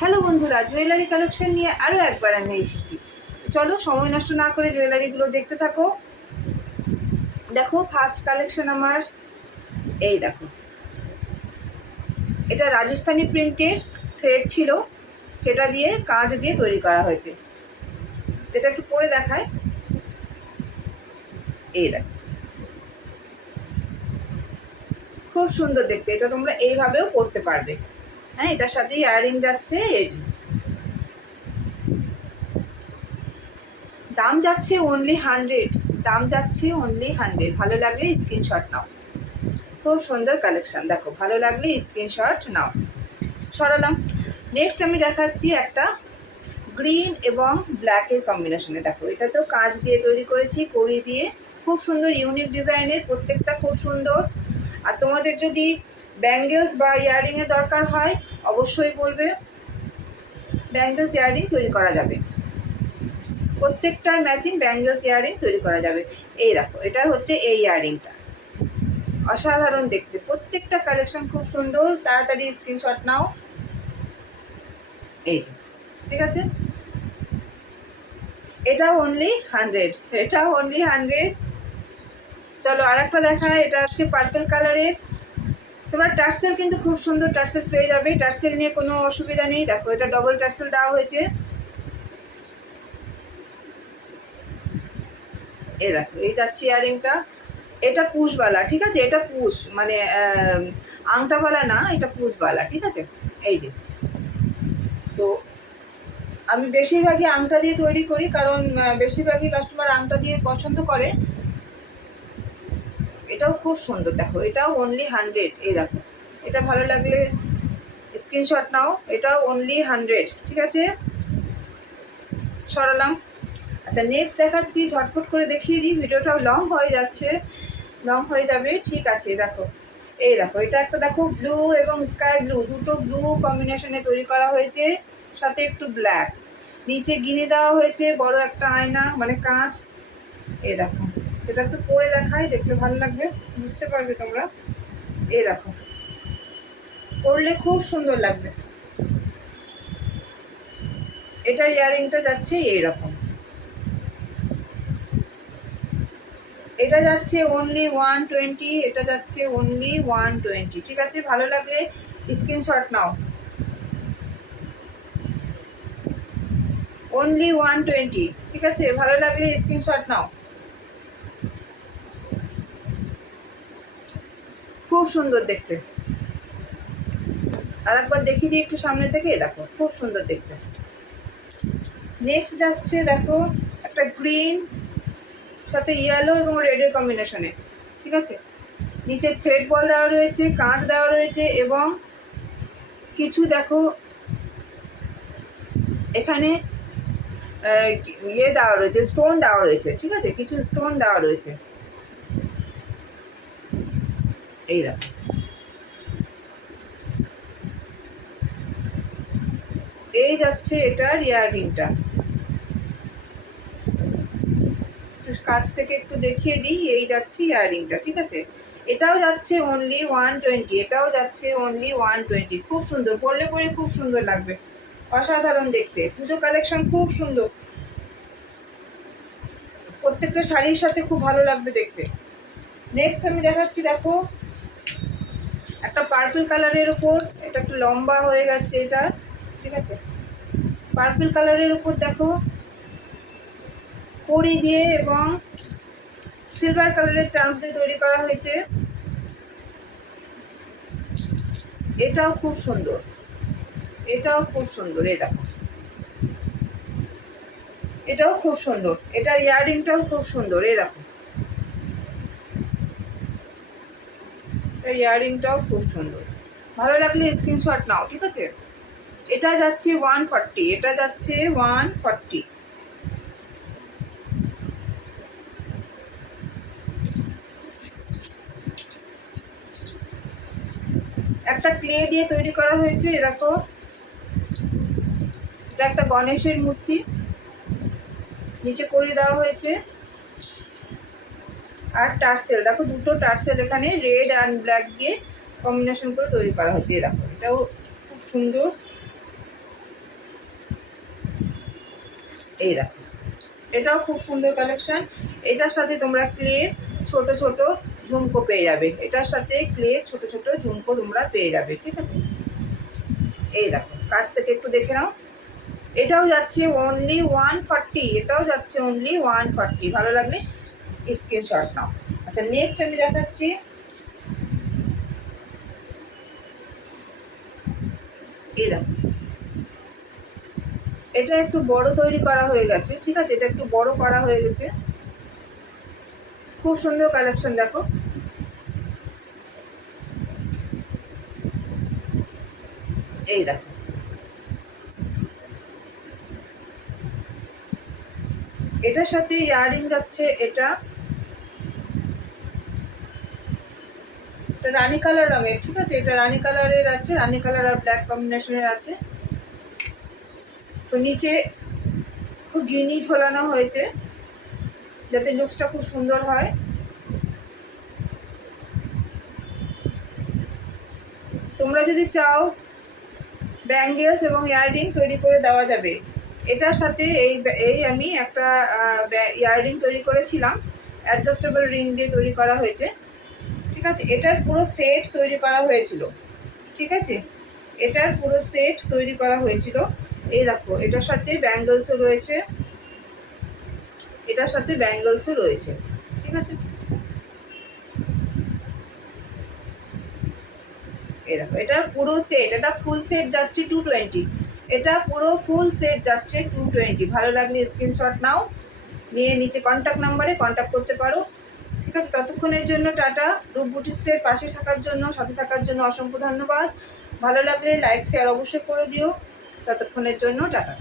Hello বন্ধুরা, jewellery collection নিয়ে আরও একবার আমি এসেছি। চলো সময় নষ্ট না করে জুয়েলারিগুলো দেখতে থাকো। দেখো ফার্স্ট কালেকশন আমার এই দেখো, এটা রাজস্থানি প্রিন্টের থ্রেড ছিল, সেটা দিয়ে কাঁচ দিয়ে তৈরি করা হয়েছে। এটা একটু পরে দেখায়। এই দেখো, খুব সুন্দর দেখতে। এটা তোমরা এইভাবেও পরতে পারবে। হ্যাঁ, এটার সাথে ইয়াররিং যাচ্ছে। এর দাম যাচ্ছে অনলি 100। দাম যাচ্ছে অনলি 100। ভালো লাগলে স্ক্রিনশট নাও। খুব সুন্দর কালেকশন, দেখো ভালো লাগলে স্ক্রিনশট নাও। সরালাম। নেক্সট আমি দেখাচ্ছি একটা গ্রিন এবং ব্ল্যাকের কম্বিনেশনে। দেখো এটা তো কাঁচ দিয়ে তৈরি করেছি, কড়ি দিয়ে। খুব সুন্দর ইউনিক ডিজাইনের, প্রত্যেকটা খুব সুন্দর। আর তোমাদের যদি ব্যাঙ্গেলস বা ইয়াররিংয়ের দরকার হয় অবশ্যই বলবে, ব্যাঙ্গেলস ইয়াররিং তৈরি করা যাবে। প্রত্যেকটার ম্যাচিং ব্যাঙ্গেলস ইয়াররিং তৈরি করা যাবে। এই দেখো, এটা হচ্ছে এই ইয়াররিংটা, অসাধারণ দেখতে। প্রত্যেকটা কালেকশন খুব সুন্দর। তাড়াতাড়ি স্ক্রিনশট নাও। এই যে, ঠিক আছে, এটাও অনলি 100। এটাও অনলি 100। চলো আর একটা দেখায়। এটা হচ্ছে পার্পল কালারের। তোমার টার্সেল কিন্তু খুব সুন্দর টার্সেল পেয়ে যাবে। টার্সেল নিয়ে কোনো অসুবিধা নেই। দেখো এটা ডবল টার্সেল দেওয়া হয়েছে। এই দেখো, এই যাচ্ছে ইয়ারিংটা। এটা পুশবালা, ঠিক আছে। এটা পুশ মানে আংটাওয়ালা না, এটা পুশবালা, ঠিক আছে। এই যে, তো আমি বেশিরভাগই আংটা দিয়ে তৈরি করি, কারণ বেশিরভাগই কাস্টমার আংটা দিয়ে পছন্দ করে। এটাও খুব সুন্দর, দেখো এটাও অনলি 100। এই দেখো, এটা ভালো লাগলে স্ক্রিনশট নাও। এটাও অনলি 100, ঠিক আছে। সরালাম। আচ্ছা, নেক্সট দেখাচ্ছি, ঝটফট করে দেখিয়ে দিই, ভিডিওটাও লং হয়ে যাচ্ছে, লং হয়ে যাবে। ঠিক আছে, দেখো এই দেখো, এটা একটা দেখো ব্লু এবং স্কাই ব্লু, দুটো ব্লু কম্বিনেশনে তৈরি করা হয়েছে, সাথে একটু ব্ল্যাক। নিচে গিনে দেওয়া হয়েছে বড় একটা আয়না, মানে কাঁচ। এই দেখো, এটা একটু পরে দেখাই, দেখলে ভালো লাগবে, বুঝতে পারবে তোমরা। এই দেখো, পরলে খুব সুন্দর লাগবে। এটার ইয়ারিংটা যাচ্ছে এইরকম। এটা যাচ্ছে অনলি 120। এটা যাচ্ছে অনলি 120, ঠিক আছে। ভালো লাগলে স্ক্রিনশট নাও। অনলি 120, ঠিক আছে। ভালো লাগলে স্ক্রিনশট নাও। খুব সুন্দর দেখতে। আর একবার দেখিয়ে দিই একটু সামনে থেকে। দেখো খুব সুন্দর দেখতে। নেক্সট যাচ্ছে দেখো একটা গ্রিন সাথে ইয়েলো এবং রেডের কম্বিনেশনে, ঠিক আছে। নিচে থ্রেড বল দেওয়া রয়েছে, কাঁচ দেওয়া রয়েছে, এবং কিছু দেখো এখানে ইয়ে দেওয়া রয়েছে, স্টোন দেওয়া রয়েছে, ঠিক আছে। কিছু স্টোন দেওয়া রয়েছে। এই দেখো, এই যাচ্ছে এটার ইয়াররিংটা। কাছ থেকে একটু দেখিয়ে দিই। এই যাচ্ছে ইয়াররিংটা, ঠিক আছে। এটাও যাচ্ছে অনলি 120। এটাও যাচ্ছে অনলি 120। খুব সুন্দর, পরলে পরে খুব সুন্দর লাগবে, অসাধারণ দেখতে। পুজো কালেকশন খুব সুন্দর, প্রত্যেকটা শাড়ির সাথে খুব ভালো লাগবে দেখতে। নেক্সট আমি দেখাচ্ছি, দেখো একটা পার্পল কালারের উপর। এটা একটু লম্বা হয়ে গেছে এটা, ঠিক আছে। পার্পল কালারের উপর দেখো কড়ি দিয়ে এবং সিলভার কালারের চার্মস দিয়ে তৈরি করা হয়েছে। এটাও খুব সুন্দর, এটাও খুব সুন্দর। এই দেখো, এটাও খুব সুন্দর। এটার ইয়াররিংটাও খুব সুন্দর। এই দেখো, এটার ইয়াররিংটাও খুব সুন্দর। ভালো লাগলে স্ক্রিনশট নাও, ঠিক আছে। এটা যাচ্ছে 140। এটা যাচ্ছে 140। একটা ক্লে দিয়ে তৈরি করা হয়েছে। দেখো, এটা একটা গণেশের মূর্তি, নিচে করে দেওয়া হয়েছে। আর টার্সেল দেখো, দুটো টার্সেল এখানে রেড অ্যান্ড ব্ল্যাক দিয়ে কম্বিনেশন করে তৈরি করা হয়েছে। দেখো, এটাও খুব সুন্দর। এই দেখো, এটাও খুব সুন্দর কালেকশান। এটার সাথে তোমরা ক্লে ছোট ছোট ঝুমকো পেয়ে যাবে, এটার সাথে ক্লে ছোট ছোট ঝুমকো তোমরা পেয়ে যাবে, ঠিক আছে। এই দেখো, কাছ থেকে একটু দেখে নাও। এটাও যাচ্ছে অনলি 140, এটাও যাচ্ছে অনলি 140। ভালো লাগলে স্ক্রিনশট নাও। আচ্ছা, নেক্সট আমি দেখাচ্ছি, এই দেখো, এটা একটু বড় তৈরি করা হয়ে গেছে, ঠিক আছে, এটা একটু বড় করা হয়ে গেছে, খুব সুন্দর কালেকশন। দেখো, এই দেখো, এটার সাথে ইয়াররিং যাচ্ছে, এটা রানি কালার রঙের, ঠিক আছে, এটা রানি কালারের আছে, রানি কালার আর ব্ল্যাক কম্বিনেশনের আছে। তো নিচে খুব গিনি ঝোলানো হয়েছে যাতে লুকসটা খুব সুন্দর হয়। তোমরা যদি চাও ব্যাঙ্গেলস এবং ইয়াররিং তৈরি করে দেওয়া যাবে। এটার সাথে এই আমি একটা ইয়াররিং তৈরি করেছিলাম, অ্যাডজাস্টেবল রিং দিয়ে তৈরি করা হয়েছে, ঠিক আছে। এটার পুরো সেট তৈরি করা হয়েছিল, ঠিক আছে, এটার পুরো সেট তৈরি করা হয়েছিল। এই দেখো, এটার সাথে ব্যাঙ্গলসও রয়েছে, এটার সাথে ব্যাঙ্গলসও রয়েছে, ঠিক আছে। এই দেখো, এটার পুরো সেট, এটা ফুল সেট যাচ্ছে 220, এটা পুরো ফুল সেট যাচ্ছে 220। ভালো লাগলে স্ক্রিনশট নাও, নিয়ে নিচে কন্ট্যাক্ট নাম্বারে কন্ট্যাক্ট করতে পারো, ঠিক আছে। ততক্ষণের জন্য টাটা। রূপ বুটিক্সের পাশে থাকার জন্য, সাথে থাকার জন্য অসংখ্য ধন্যবাদ। ভালো লাগলে লাইক শেয়ার অবশ্যই করে দিও। ততক্ষণের জন্য টাটা।